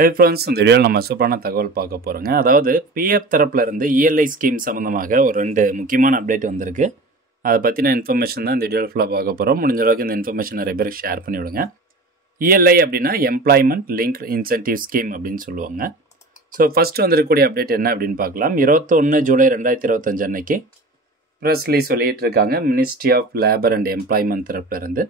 Hey friends, இந்த வீடியோவில் நம்ம சூப்பரான தகவல் பார்க்க போகிறோங்க. அதாவது பிஎஃப் தரப்பில் இருந்து இஎல்ஐ ஸ்கீம் சம்மந்தமாக ஒரு 2 முக்கியமான அப்டேட் வந்திருக்கு. அதை பற்றின இன்ஃபர்மேஷன் தான் இந்த வீடியோவில் ஃபுல்லாக பார்க்க போகிறோம். முடிஞ்ச அளவுக்கு இந்த இன்ஃபர்மேஷன் நிறைய பேருக்கு ஷேர் பண்ணிவிடுங்க. இஎல்ஐ அப்படின்னா எம்ப்ளாய்மெண்ட் லிங்க்ட் இன்சென்டிவ் ஸ்கீம் அப்படின்னு சொல்லுவாங்க. ஸோ ஃபஸ்ட்டு வந்திருக்கக்கூடிய அப்டேட் என்ன அப்படின்னு பார்க்கலாம். 21 ஜூலை 2025 அன்னைக்கு ப்ரெஸ் ரிலீஸ் வெளியிட்டிருக்காங்க ministry of labour and employment தரப்பில் இருந்து.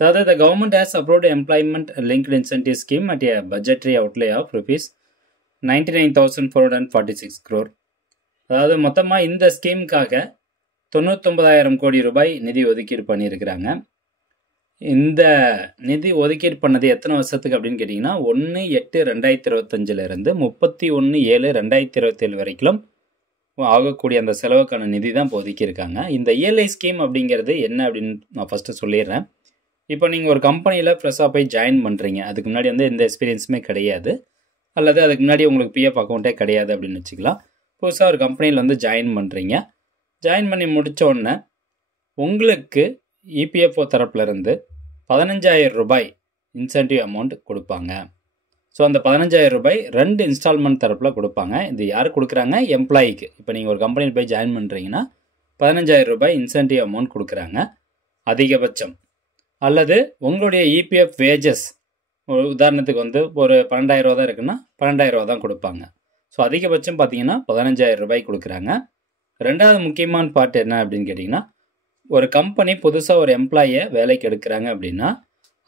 அதாவது the government has approved employment linked incentive scheme at a budgetary outlay of rupees 99,446 crore. அதாவது மொத்தமாக இந்த ஸ்கீமுக்காக 99,000 கோடி ரூபாய் நிதி ஒதுக்கீடு பண்ணியிருக்கிறாங்க. இந்த நிதி ஒதுக்கீடு பண்ணது எத்தனை வருஷத்துக்கு அப்படின்னு கேட்டிங்கன்னா 1/8/2025 31/7/2027 வரைக்கும் ஆகக்கூடிய அந்த செலவுக்கான நிதி தான் இப்போ ஒதுக்கியிருக்காங்க. இந்த இஎல்ஐ ஸ்கீம் அப்படிங்கிறது என்ன அப்படின்னு நான் ஃபஸ்ட்டு சொல்லிடுறேன். இப்போ நீங்கள் ஒரு கம்பெனியில் ஃப்ரெஷ்ஷாக போய் ஜாயின் பண்ணுறீங்க. அதுக்கு முன்னாடி எந்த எக்ஸ்பீரியன்ஸுமே கிடையாது, அல்லது அதுக்கு முன்னாடி உங்களுக்கு பிஎஃப் அக்கௌண்ட்டே கிடையாது அப்படின்னு வச்சுக்கலாம். புதுசாக ஒரு கம்பெனியில் ஜாயின் பண்ணுறீங்க. ஜாயின் பண்ணி முடித்த உடனே உங்களுக்கு இபிஎஃப்ஓ தரப்புலேருந்து 15,000 ரூபாய் இன்சென்டிவ் அமௌண்ட் கொடுப்பாங்க. ஸோ அந்த 15,000 ரூபாய் 2 இன்ஸ்டால்மெண்ட் தரப்பில் கொடுப்பாங்க. இது யார் கொடுக்குறாங்க? எம்ப்ளாயிக்கு. இப்போ நீங்கள் ஒரு கம்பெனியில் போய் ஜாயின் பண்ணுறீங்கன்னா 15,000 ரூபாய் இன்சென்டிவ் அமௌண்ட் கொடுக்குறாங்க அதிகபட்சம். அல்லது உங்களுடைய இபிஎஃப் வேஜஸ் உதாரணத்துக்கு ஒரு 12,000 ரூபா தான் இருக்குன்னா 12,000 ரூபா தான் கொடுப்பாங்க. ஸோ அதிகபட்சம் பார்த்தீங்கன்னா 15,000 ரூபாய் கொடுக்குறாங்க. ரெண்டாவது முக்கியமான பார்ட் என்ன அப்படின்னு கேட்டிங்கன்னா, ஒரு கம்பெனி புதுசாக ஒரு எம்ப்ளாயை வேலைக்கு எடுக்கிறாங்க அப்படின்னா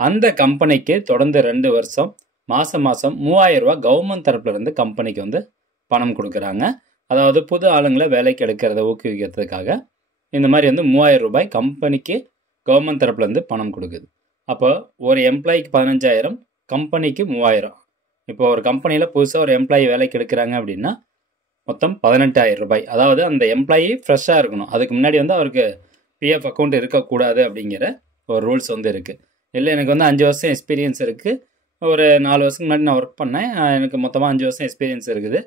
அந்த கம்பெனிக்கு தொடர்ந்து 2 வருஷம் மாதம் 3,000 ரூபா கவர்மெண்ட் தரப்புலேருந்து கம்பெனிக்கு பணம் கொடுக்குறாங்க. அதாவது புது ஆளுங்களை வேலைக்கு எடுக்கிறத ஊக்குவிக்கிறதுக்காக இந்த மாதிரி 3,000 ரூபாய் கம்பெனிக்கு கவர்மெண்ட் தரப்புலேருந்து பணம் கொடுக்குது. அப்போ ஒரு எம்ப்ளாய்க்கு 15,000, கம்பெனிக்கு 3,000. இப்போ ஒரு கம்பெனியில் புதுசாக ஒரு எம்ப்ளாயி வேலைக்கு எடுக்கிறாங்க அப்படின்னா மொத்தம் 18,000 ரூபாய். அதாவது அந்த எம்ப்ளாயி ஃப்ரெஷ்ஷாக இருக்கணும். அதுக்கு முன்னாடி அவருக்கு பிஎஃப் அக்கௌண்ட் இருக்கக்கூடாது அப்படிங்கிற ஒரு ரூல்ஸ் இருக்குது. இல்லை எனக்கு 5 வருஷம் எக்ஸ்பீரியன்ஸ் இருக்குது, ஒரு 4 வருஷத்துக்கு முன்னாடி நான் ஒர்க் பண்ணேன், எனக்கு மொத்தமாக 5 வருஷம் எக்ஸ்பீரியன்ஸ் இருக்குது,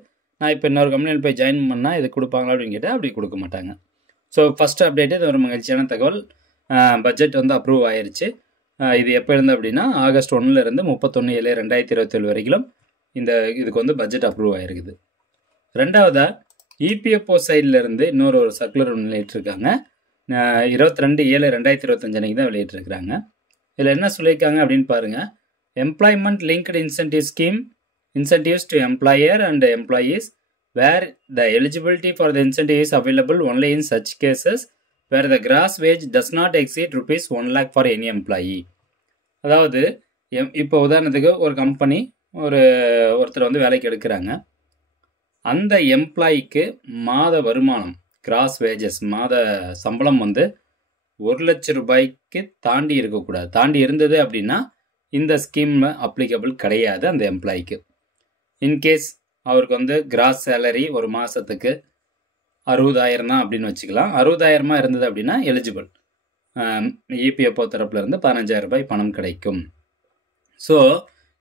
நான் இப்போ இன்னொரு கம்பெனியில் போய் ஜாயின் பண்ணால் இது கொடுப்பாங்களா அப்படின்னு கேட்டால் அப்படி கொடுக்க மாட்டாங்க. ஸோ ஃபஸ்ட்டு அப்டேட்டு இது ஒரு மகிழ்ச்சியான தகவல். பட்ஜெட் அப்ரூவ் ஆயிடுச்சு. இது எப்போ இருந்து அப்படின்னா ஆகஸ்ட் 1லேருந்து 31/7/2027 வரைக்கும் இதுக்கு பட்ஜெட் அப்ரூவ் ஆகிருக்குது. ரெண்டாவதாக இபிஎஃப்ஓ சைட்லேருந்து இன்னொரு சர்க்குலர் ஒன்று வெளியிட்டிருக்காங்க. 22/7/2025 அன்றைக்கி தான் வெளியிட்டிருக்கிறாங்க. இதில் என்ன சொல்லியிருக்காங்க அப்படின்னு பாருங்கள். Employment linked incentive scheme incentives to employer and employees where the eligibility for the incentive is available only in such cases where the gross wage does not exceed rupees 1 lakh for any employee. அதாவது இப்போ உதாரணத்துக்கு ஒரு company ஒருத்தர் வேலைக்கு எடுக்கிறாங்க. அந்த எம்ப்ளாய்க்கு மாத வருமானம் கிராஸ் வேஜஸ் மாத சம்பளம் 1 லட்சம் ரூபாய்க்கு தாண்டி இருக்கக்கூடாது. தாண்டி இருந்தது அப்படின்னா இந்த ஸ்கீம் அப்ளிகபிள் கிடையாது அந்த எம்ப்ளாய்க்கு. இன்கேஸ் அவருக்கு கிராஸ் சேலரி ஒரு மாதத்துக்கு 60,000 தான் அப்படின்னு வச்சுக்கலாம். 60,000 இருந்தது அப்படின்னா எலிஜிபிள். இபிஎஃப்ஓ தரப்புலேருந்து 15,000 ரூபாய் பணம் கிடைக்கும். ஸோ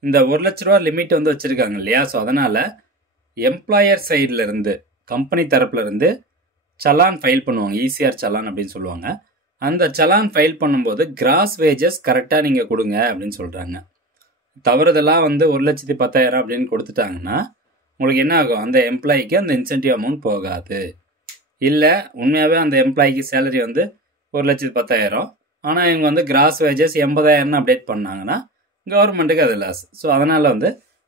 இந்த 1 லட்ச ரூபா லிமிட் வச்சுருக்காங்க இல்லையா? ஸோ அதனால் எம்ப்ளாயர் சைட்லேருந்து கம்பெனி தரப்புலேருந்து சலான் ஃபைல் பண்ணுவாங்க. இசிஆர் சலான் அப்படின்னு சொல்லுவாங்க. அந்த சலான் ஃபைல் பண்ணும்போது கிராஸ் வேஜஸ் கரெக்டாக நீங்கள் கொடுங்க அப்படின்னு சொல்கிறாங்க. தவறுதெல்லாம் 1,10,000 அப்படின்னு கொடுத்துட்டாங்கன்னா உங்களுக்கு என்ன ஆகும்? அந்த எம்ப்ளாய்க்கு அந்த இன்சென்டிவ் அமௌண்ட் போகாது. இல்லை உண்மையாகவே அந்த எம்ப்ளாய்க்கு சேலரி 1,10,000, ஆனால் இவங்க கிராஸ் வேஜஸ் 80,000 அப்டேட் பண்ணாங்கன்னா கவர்மெண்ட்டுக்கு அது லாஸ். ஸோ அதனால்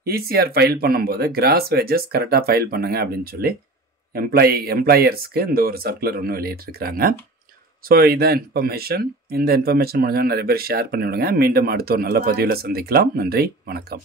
இசிஆர் ஃபைல் பண்ணும்போது கிராஸ் வேஜஸ் கரெக்டாக ஃபைல் பண்ணுங்க அப்படின்னு சொல்லி எம்ப்ளாயர்ஸ்க்கு இந்த ஒரு சர்க்குலர் ஒன்று வெளியிட்டிருக்கிறாங்க. ஸோ இதான் இன்ஃபர்மேஷன். இந்த இன்ஃபர்மேஷன் முடிஞ்சால் நிறைய பேர் ஷேர் பண்ணிவிடுங்க. மீண்டும் அடுத்த ஒரு நல்ல பதிவில் சந்திக்கலாம். நன்றி, வணக்கம்.